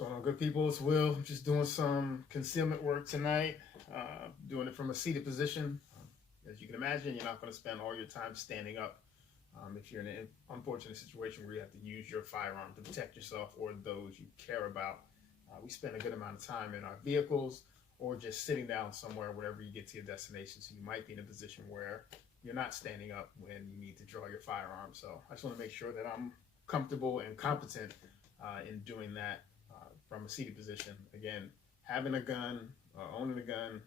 going on, good people? It's Will. I'm just doing some concealment work tonight. Doing it from a seated position. As you can imagine, you're not going to spend all your time standing up if you're in an unfortunate situation where you have to use your firearm to protect yourself or those you care about. We spend a good amount of time in our vehicles or just sitting down somewhere wherever you get to your destination. So you might be in a position where you're not standing up when you need to draw your firearm. So I just want to make sure that I'm comfortable and competent in doing that from a seated position. Again, having a gun, owning a gun,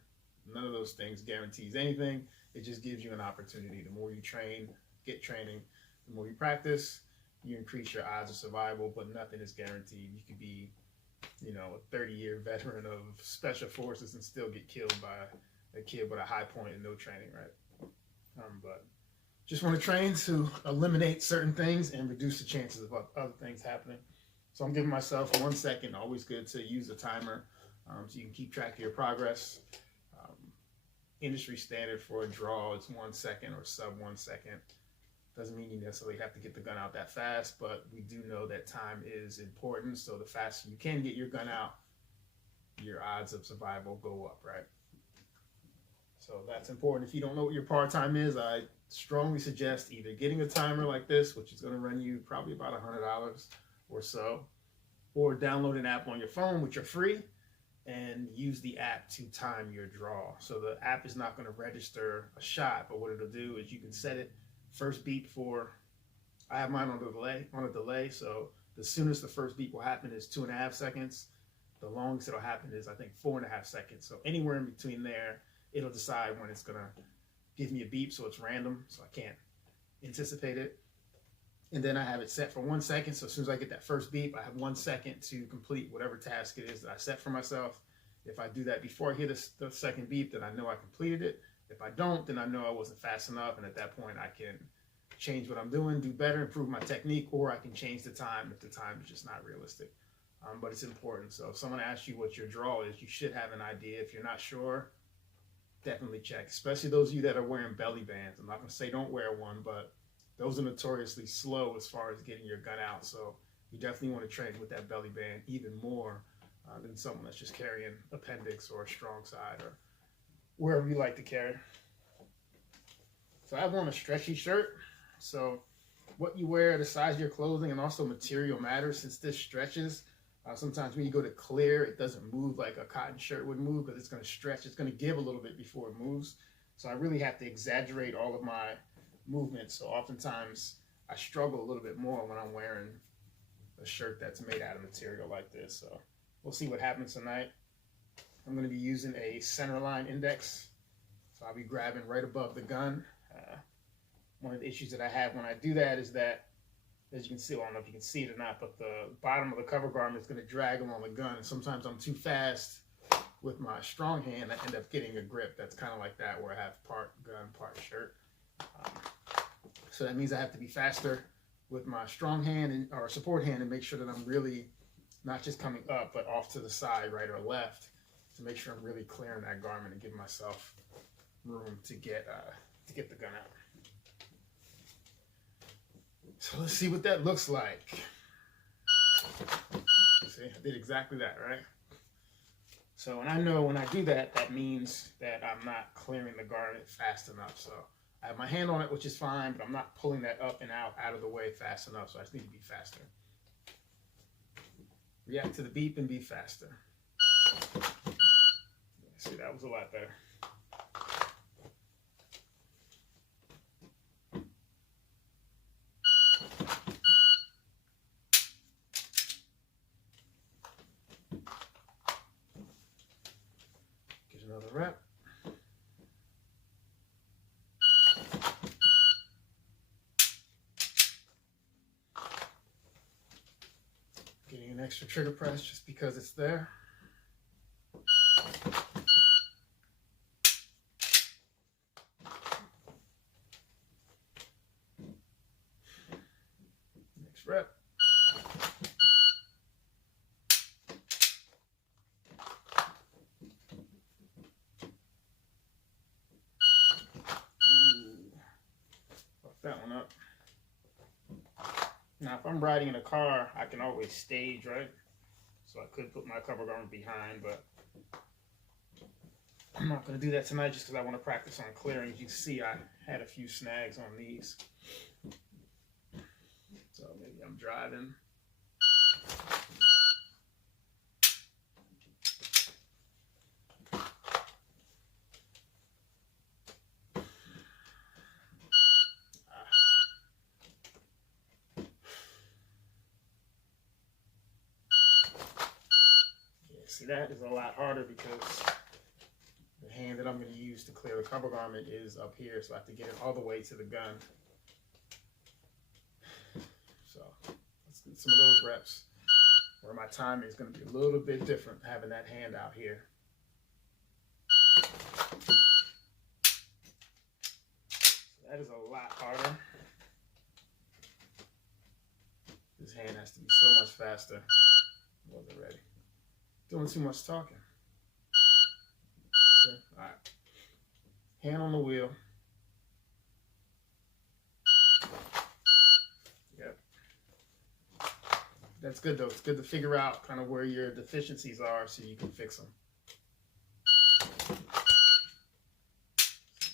none of those things guarantees anything. It just gives you an opportunity. The more you train, get training, the more you practice, you increase your odds of survival, but nothing is guaranteed. You could be, a 30-year veteran of special forces and still get killed by a kid with a high point and no training, right? But just want to train to eliminate certain things and reduce the chances of other things happening. So I'm giving myself 1 second. Always good to use a timer so you can keep track of your progress. Industry standard for a draw is 1 second or sub 1 second. Doesn't mean you necessarily have to get the gun out that fast, but we do know that time is important. So the faster you can get your gun out, your odds of survival go up, right? So that's important. If you don't know what your par time is, I strongly suggest either getting a timer like this, which is going to run you probably about $100 or so, or download an app on your phone, which are free, and use the app to time your draw. So the app is not going to register a shot, but what it'll do is you can set it first beep for, I have mine on a delay, so the soonest the first beep will happen is 2.5 seconds. The longest it'll happen is, I think, 4.5 seconds. So anywhere in between there, it'll decide when it's gonna give me a beep, so it's random, so I can't anticipate it. And then I have it set for 1 second, so as soon as I get that first beep, I have 1 second to complete whatever task it is that I set for myself. If I do that before I hit the second beep, then I know I completed it. If I don't, then I know I wasn't fast enough, and at that point I can change what I'm doing, do better, improve my technique, or I can change the time if the time is just not realistic. But it's important. So if someone asks you what your draw is, you should have an idea. If you're not sure, definitely check, especially those of you that are wearing belly bands. I'm not going to say don't wear one, but those are notoriously slow as far as getting your gun out. So you definitely want to train with that belly band even more than someone that's just carrying Appendix or a strong side or wherever you like to carry. So I have on a stretchy shirt. So what you wear, the size of your clothing, and also material matters. Since this stretches, sometimes when you go to clear, it doesn't move like a cotton shirt would move because it's going to stretch. It's going to give a little bit before it moves. So I really have to exaggerate all of my movements. So oftentimes I struggle a little bit more when I'm wearing a shirt that's made out of material like this. So we'll see what happens tonight. I'm going to be using a centerline index. So I'll be grabbing right above the gun. One of the issues that I have when I do that is that, as you can see, I don't know if you can see it or not, but the bottom of the cover garment is going to drag along the gun. And sometimes I'm too fast with my strong hand. I end up getting a grip that's kind of like that, where I have part gun, part shirt. So that means I have to be faster with my strong hand or support hand and make sure that I'm really not just coming up, but off to the side, right or left, to make sure I'm really clearing that garment and giving myself room to get the gun out. So let's see what that looks like. See, I did exactly that, right? So, and I know when I do that, that means that I'm not clearing the garment fast enough. So I have my hand on it, which is fine, but I'm not pulling that up and out of the way fast enough. So I just need to be faster. React to the beep and be faster. See, that was a lot better. Get another rep. Getting an extra trigger press just because it's there. Next rep. Fuck that one up. Now, if I'm riding in a car, I can always stage, right? So I could put my cover garment behind, but I'm not going to do that tonight just because I want to practice on clearing. As you can see, I had a few snags on these. So maybe I'm driving. See, that is a lot harder because the hand that I'm going to use to clear the cover garment is up here, so I have to get it all the way to the gun. So let's get some of those reps where my timing is going to be a little bit different having that hand out here. So that is a lot harder. This hand has to be so much faster. Wasn't ready. Doing too much talking. So, all right. Hand on the wheel. Yep. That's good though. It's good to figure out kind of where your deficiencies are so you can fix them.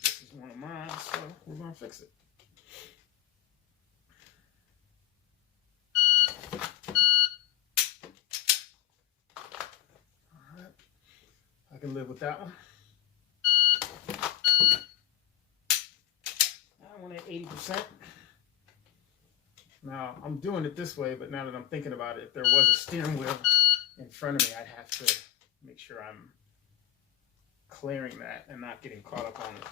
This is one of mine, so we're going to fix it. I can live with that one. I want at 80%. Now, I'm doing it this way, but now that I'm thinking about it, if there was a steering wheel in front of me, I'd have to make sure I'm clearing that and not getting caught up on it.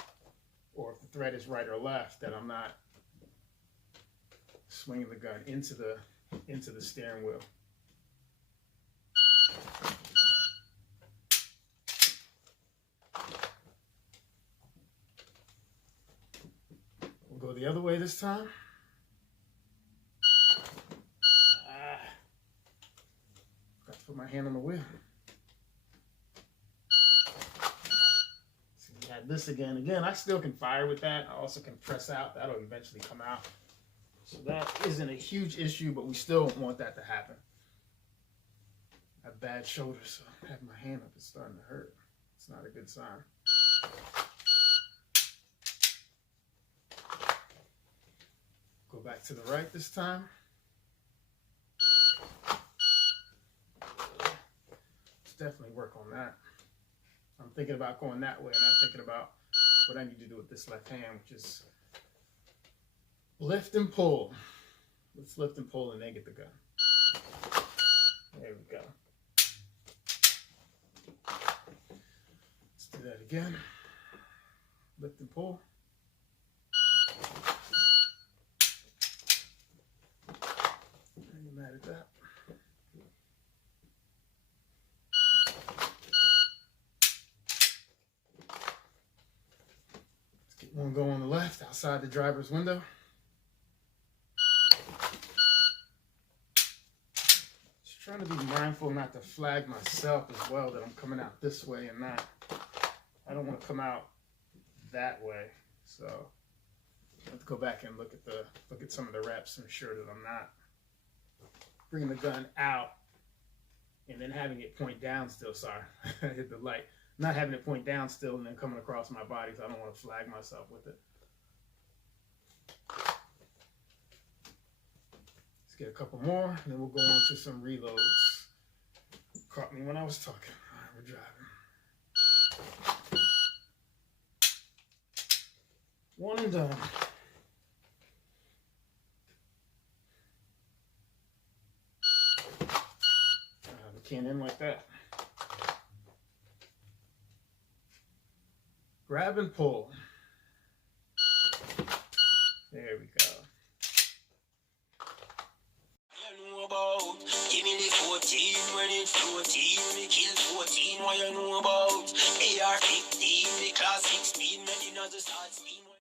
Or if the thread is right or left, that I'm not swinging the gun into the steering wheel. We'll go the other way this time. Got to put my hand on the wheel. So we have this again. Again, I still can fire with that. I also can press out. That'll eventually come out. So that isn't a huge issue, but we still want that to happen. I have bad shoulders, so having my hand up is starting to hurt. It's not a good sign. Go back to the right this time. Let's definitely work on that. I'm thinking about going that way, and I'm thinking about what I need to do with this left hand, which is lift and pull. Let's lift and pull and then get the gun. There we go. Let's do that again. Lift and pull. Mad at that. Let's get one going on the left outside the driver's window. Just trying to be mindful not to flag myself as well, that I'm coming out this way and not. I don't want to come out that way, so I have to go back and look at some of the reps and ensure that I'm not bringing the gun out and then having it point down still. Sorry, I hit the light. Not having it point down still and then coming across my body, so I don't want to flag myself with it. Let's get a couple more, and then we'll go on to some reloads. Caught me when I was talking. All right, we're driving. One and done. Can't end like that. Grab and pull. There we go. You know about, give me the 14 when it's 14, we kill 14, what you know about, AR-15, the class 16, when you know the start steam.